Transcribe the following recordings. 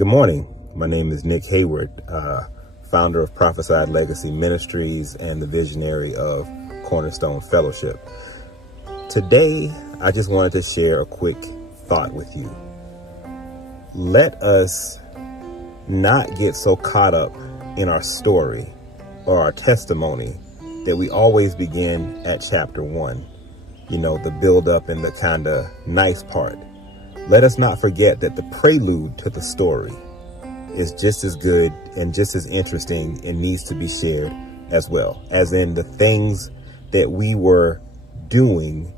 Good morning. My name is Nick Hayward, founder of Prophesied Legacy Ministries and the visionary of Cornerstone Fellowship. Today, I just wanted to share a quick thought with you. Let us not get so caught up in our story or our testimony that we always begin at chapter 1. You know, the build up and the kind of nice part. Let us not forget that the prelude to the story is just as good and just as interesting and needs to be shared as well, as in the things that we were doing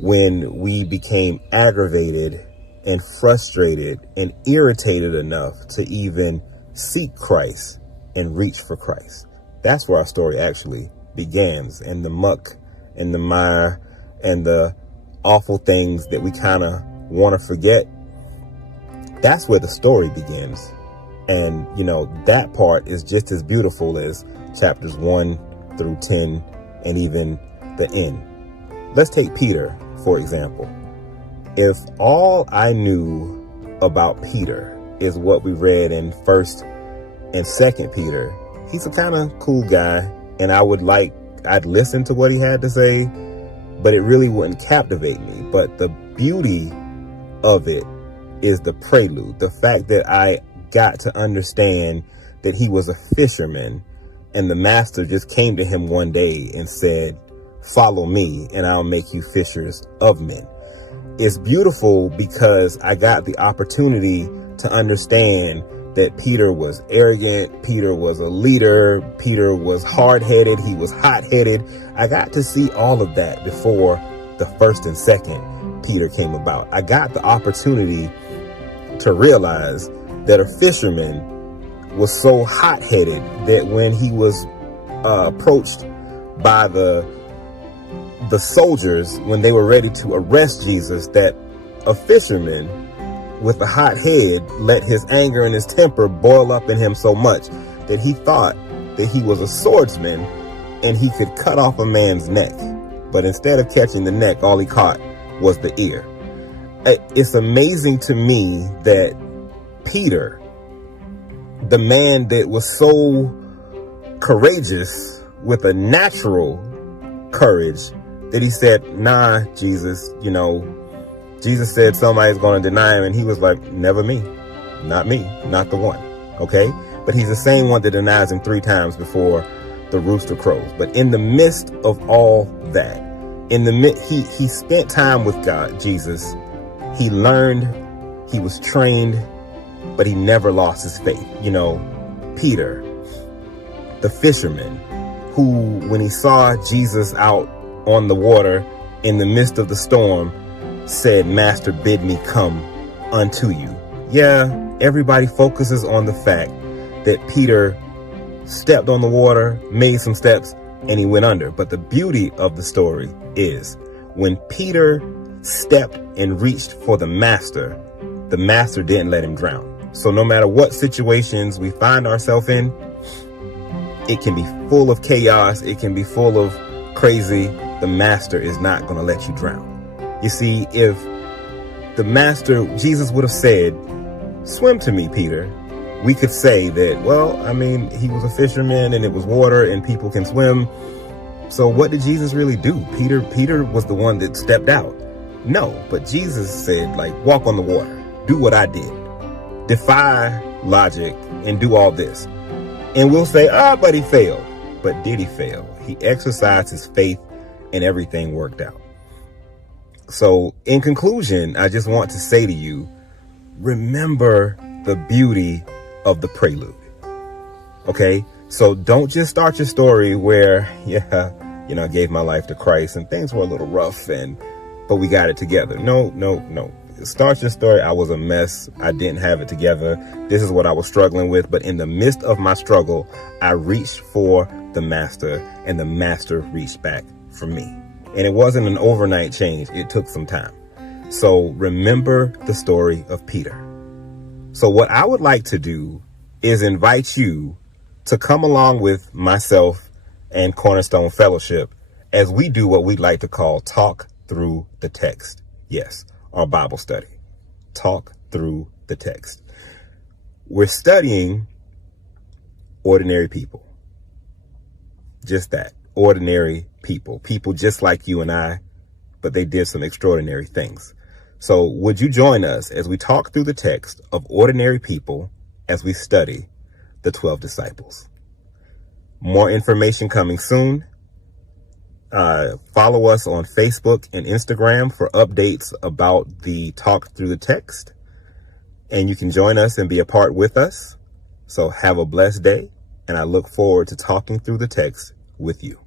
when we became aggravated and frustrated and irritated enough to even seek Christ and reach for Christ. That's where our story actually begins, and the muck and the mire and the awful things that we kind of want to forget. That's where the story begins. And, you know, that part is just as beautiful as chapters 1 through 10 and even the end. Let's take Peter, for example. If all I knew about Peter is what we read in 1st and 2nd Peter, he's a kind of cool guy, and I'd listen to what he had to say, but it really wouldn't captivate me. But the beauty of it is the prelude, the fact that I got to understand that he was a fisherman, and the master just came to him one day and said, "Follow me and I'll make you fishers of men." It's beautiful because I got the opportunity to understand that Peter was arrogant, Peter was a leader, Peter was hard-headed, he was hot-headed. I got to see all of that before the 1st and 2nd Peter came about. I got the opportunity to realize that a fisherman was so hot-headed that when he was approached by the soldiers, when they were ready to arrest Jesus, that a fisherman with a hot head let his anger and his temper boil up in him so much that he thought that he was a swordsman and he could cut off a man's neck. But instead of catching the neck, all he caught was the ear. It's amazing to me that Peter, the man that was so courageous with a natural courage, that he said, "Nah, Jesus, you know, Jesus said somebody's going to deny him," and he was like, "Never me, not the one." Okay. But he's the same one that denies him 3 times before the rooster crows. But in the midst of all that, he spent time with God, Jesus. He learned, he was trained, but he never lost his faith. You know, Peter, the fisherman, who, when he saw Jesus out on the water in the midst of the storm, said, "Master, bid me come unto you." Yeah, everybody focuses on the fact that Peter stepped on the water, made some steps, and he went under. But the beauty of the story is when Peter stepped and reached for the master didn't let him drown. So no matter what situations we find ourselves in, it can be full of chaos, it can be full of crazy, the master is not going to let you drown. You see, if the master, Jesus, would have said, "Swim to me, Peter," we could say that, well, I mean, he was a fisherman and it was water and people can swim. So what did Jesus really do? Peter was the one that stepped out. No, but Jesus said, like, walk on the water, do what I did, defy logic and do all this. And we'll say, but he failed. But did he fail? He exercised his faith and everything worked out. So in conclusion, I just want to say to you, remember the beauty of the prelude. Okay. So don't just start your story where, I gave my life to Christ and things were a little rough but we got it together. No. Start your story. I was a mess. I didn't have it together. This is what I was struggling with. But in the midst of my struggle, I reached for the master and the master reached back for me. And it wasn't an overnight change. It took some time. So remember the story of Peter. So what I would like to do is invite you to come along with myself and Cornerstone Fellowship as we do what we'd like to call Talk Through the Text. Yes, our Bible study. Talk through the text. we're studying ordinary people. Just that. Ordinary people. People just like you and I, but they did some extraordinary things. So would you join us as we talk through the text of ordinary people as we study the 12 disciples? More information coming soon. Follow us on Facebook and Instagram for updates about the talk through the text. And you can join us and be a part with us. So have a blessed day, and I look forward to talking through the text with you.